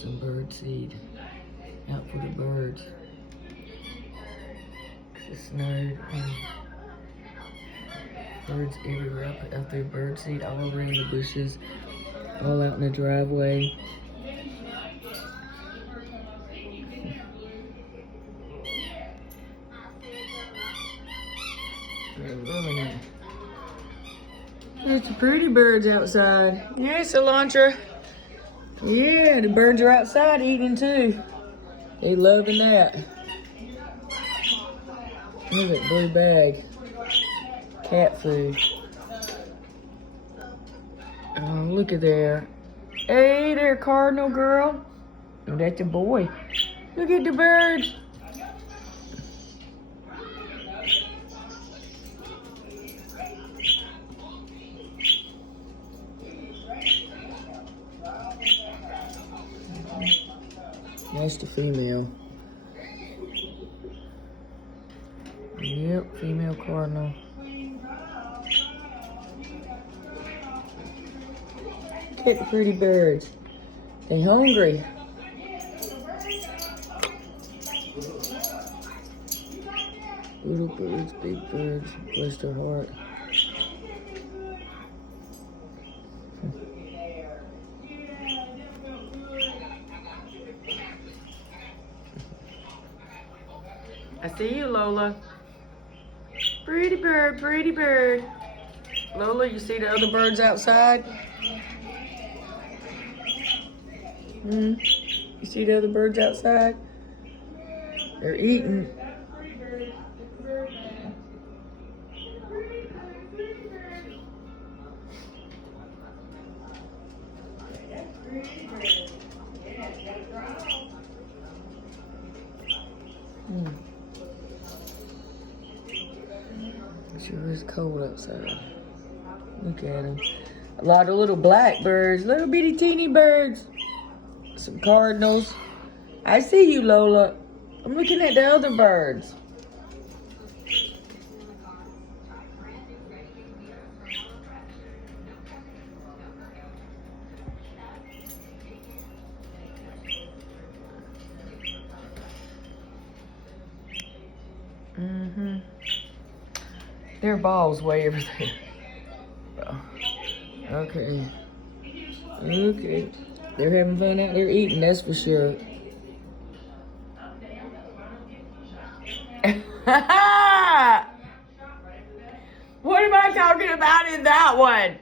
some bird seed out for the birds. It snowed and birds everywhere. I put out there bird seed all around the bushes, all out in the driveway. They're loving it. There's the pretty birds outside. Yes, Elantra. Yeah, the birds are outside eating too. They loving that. Look at that blue bag. Cat food. Oh, look at there. Hey there, Cardinal girl. Oh, that's a boy. Look at the birds. That's the female. Yep, female cardinal. Look at the pretty birds. They hungry. Little birds, big birds, bless their heart. I see you, Lola. Pretty bird, pretty bird. Lola, you see the other birds outside? You see the other birds outside? They're eating. Sure is cold outside. Look at them. A lot of little blackbirds, little bitty teeny birds. Some cardinals. I see you, Lola. I'm looking at the other birds. Their balls way over there. Okay. Okay. They're having fun out there eating, that's for sure. What am I talking about in that one?